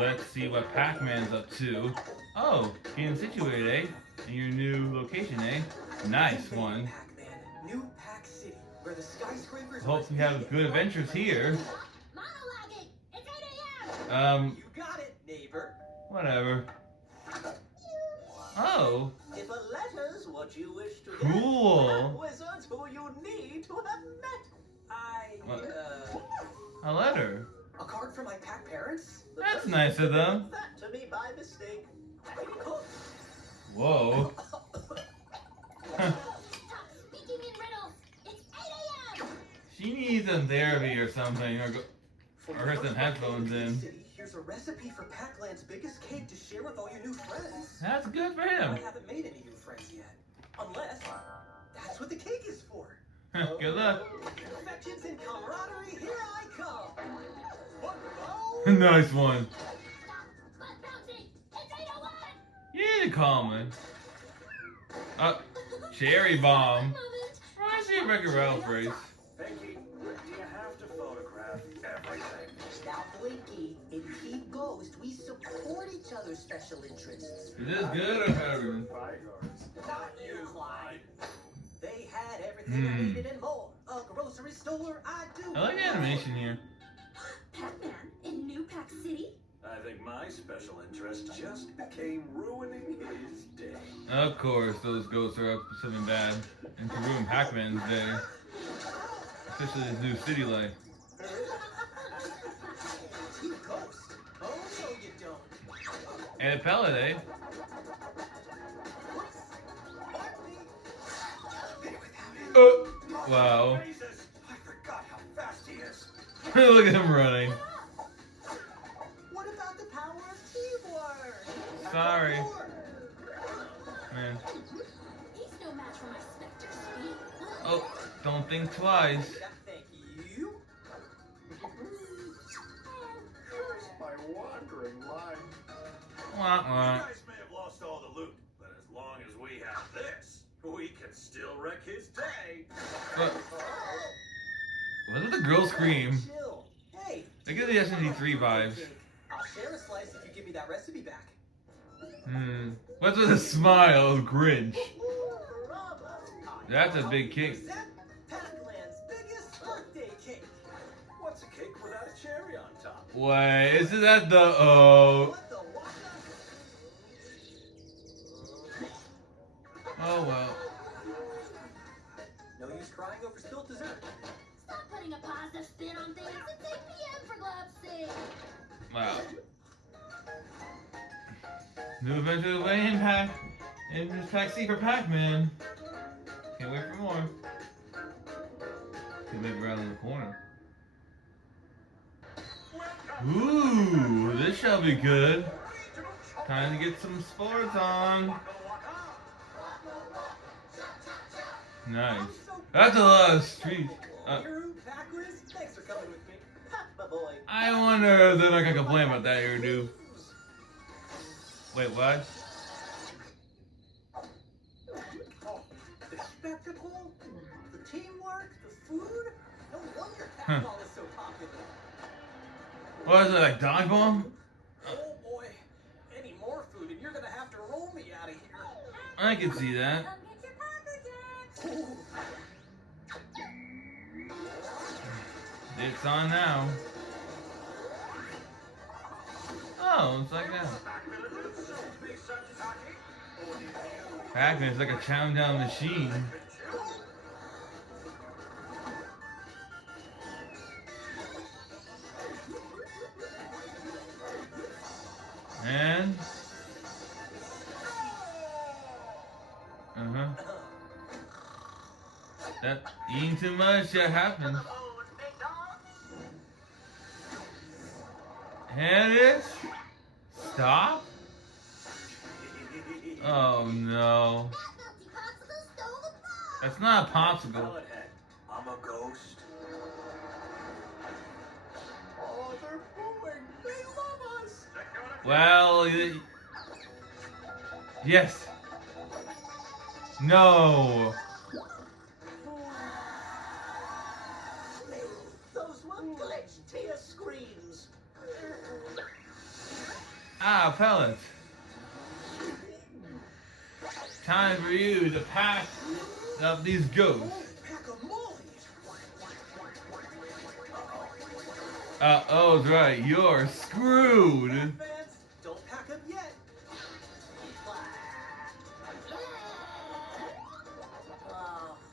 Let's see what Pac-Man's up to. Oh, getting situated, eh? In your new location, eh? Nice one. New Pac City, where the skyscrapers. Hope we have good adventures here. Monologuing! It's 8 a.m. You got it, neighbor. Whatever. Oh. If a letter's what you wish to Cool. get, wizards who you need to have met. A letter. A card from my Pac parents? That's nice of them. That to me by mistake. Whoa. Stop speaking in riddles! It's 8 a.m. She needs some therapy or something, or her some headphones in. Here's a recipe for Pac-Land's biggest cake to share with all your new friends. That's good for him. I haven't made any new friends yet. Unless that's what the cake is for. Good luck. Affections and camaraderie, here I come. Nice one. Stop! Butt bouncing! It's 8:01. Yeah, common. Cherry bomb. Moment. I see a record rail phrase. Pinky, you have to photograph everything. Now, Blinky, in Keep Ghost, we support each other's special interests. Is this good or better? Not you, Clyde. They had everything I needed and more. A grocery store, I do. I like the animation here. Pac-Man in New Pac City? I think my special interest just became ruining his day. Of course, those ghosts are up to something bad and to ruin Pac-Man's day. Especially his new city life. You ghost. Oh, no, you don't. And a pellet, eh? Wow. Jesus, I forgot how fast he is. Look at him running. What about the power of teamwork? Sorry. Man. He's no match for my Spectre speed. Oh, don't think twice. Thank you. Curse my wandering mind. Wah, You wah. guys may have lost all the loot, but as long as we have this, we can still wreck his day. What? What did the girl scream? Chill. Hey. They give the SND3 vibes. I'll share a slice if you give me that recipe back. What's with a smile, Grinch? That's a big cake. Pac-Land's biggest birthday cake. What's a cake without a cherry on top? Wait, isn't that the oh? What the what? Oh well. No use crying over spilled dessert. Stop putting a positive spin on things. It's 8 p.m. for Glove's sake. Wow. New adventure of Impact in this Pac C for Pac-Man. Can't wait for more. Can maybe around the corner. Ooh, this shall be good. Time to get some sports on. Nice. That's a lot of streets. Thanks for coming with me. My boy. I wonder if they're not gonna complain about that here, dude. Wait, what? Oh, the spectacle, the teamwork, the food. No wonder Pac-Man is so popular. What is it, like dog bomb? Oh boy, any more food and you're gonna have to roll me out of here. I can see that. Come get your Packer Jacks. It's on now. Oh, it's like that. Pac-Man's like a chow down machine. And that eating too much, that happens. And it's stop. Oh no. That's not a popsicle. I'm a ghost. Oh, they're booing. They love us. Well, yes. No. Those were glitch tear screams. Ah, pellets. Time for you to pack up these ghosts. Oh, that's right. You're screwed. Fans, don't pack up yet.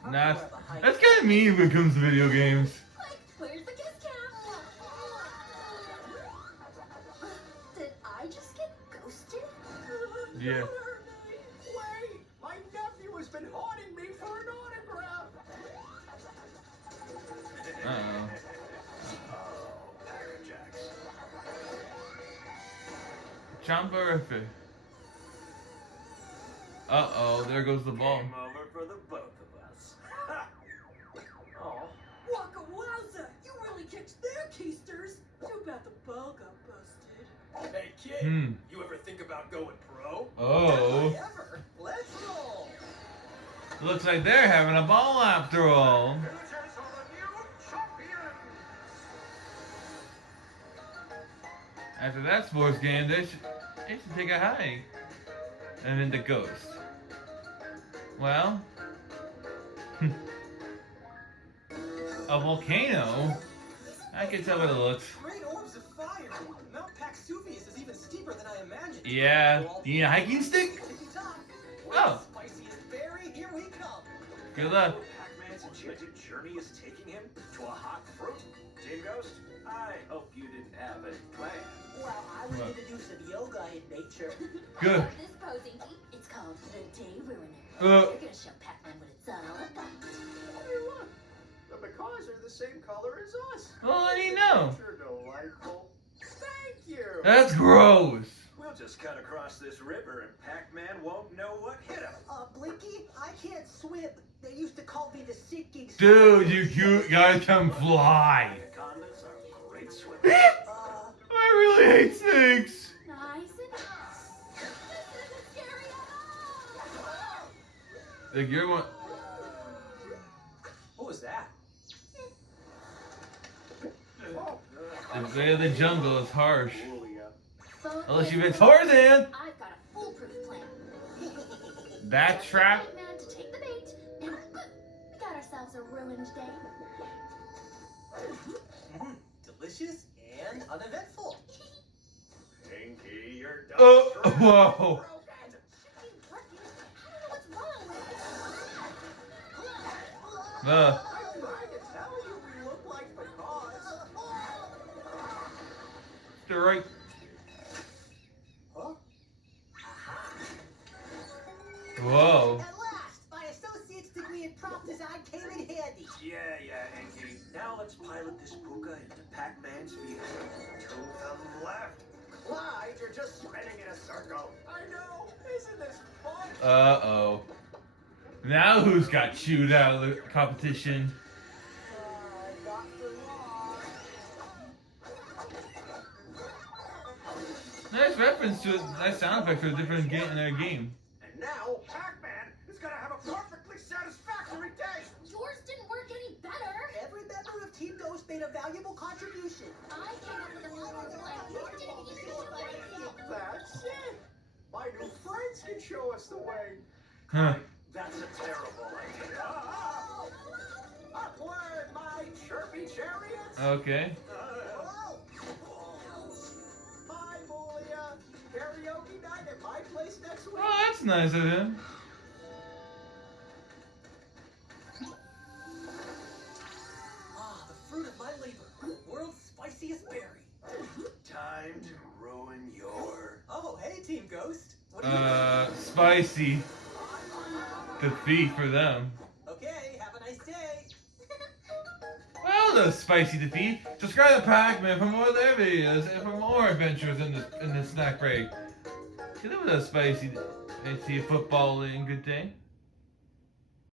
That's kind of mean when it comes to video games. Like, where's the kiss cam? Did I just get ghosted? Yeah. Wait, my nephew has been haunting me for an autograph. Uh-oh. Chomperific. Uh-oh, there goes the ball. Game over for the both of us. Oh. Waka wowza! You really kicked their keisters. Too bad the ball got busted. Hey kid, you ever think about going pro? Oh. Ever? Let's roll. Looks like they're having a ball after all. Futures are the new champions. After that sports game, they should take a hike. And then the ghost. Well, a volcano? I can tell what it looks. Great orbs of fire. Mount PAC-MAN is even steeper than I imagined. Yeah. You need a hiking stick? Ticky-tock. Oh. Spiciest berry, here we come. Good luck. Pac-Man's enchanted journey is taking him to a hot fruit. Team Ghost, I hope you didn't have any plans. Well, I was What? gonna do some yoga in nature. Good. This posing team, it's called the Day Ruiner. Uh. You're gonna show Pac-Man what it's all about. Hey, look. The macaws are the same color as us. Well, how do you know? You're delightful. Thank you. That's gross. We'll just cut across this river and Pac-Man won't know what hit him. Blinky, I can't swim. They used to call me the sinking. Dude, you cute guys can fly. Anacondas are great swimmers. I really hate snakes. Nice and this isn't scary at all. Like you're one. What was that? The way of the jungle is harsh. Focus. Unless you've been Tarzan. I've got a foolproof plan. That trap. Pac-Man to take the bait, and we got ourselves a ruined day. Delicious and uneventful. Pinky, you're done. Oh, trying. whoa. Should be working. I don't know what's wrong with it. Uh, I'm trying to tell you we look like macaws. the right. Huh? Whoa. At last, my associate's degree in prop design came in handy. Yeah, Inky. Now let's pilot this puka into Pac-Man's vehicle. To the left. Clyde, you're just spinning in a circle. I know. Isn't this fun? Uh-oh. Now who's got chewed out of the competition? Nice reference to nice sound effect for a different game in their game. And now, Pac-Man is gonna have a perfectly satisfactory day. Yours didn't work any better. Every member of Team Ghost made a valuable contribution. I came up with a foolproof plan. You didn't even use it. That's it. My new friends can show us the way. Huh. That's a terrible idea. Upward, my chirpy chariots. Okay. Hi, Mulia. Karaoke night at my place next week. Oh, that's nice of him. The fruit of my labor. World's spiciest berry. Time to ruin your... Oh, hey, Team Ghost. What do you Spicy defeat for them. Okay, have a nice day. Well, the spicy defeat. Subscribe to Pac-Man for more of their videos and for more adventures in this snack break. See, that was a spicy football and good day.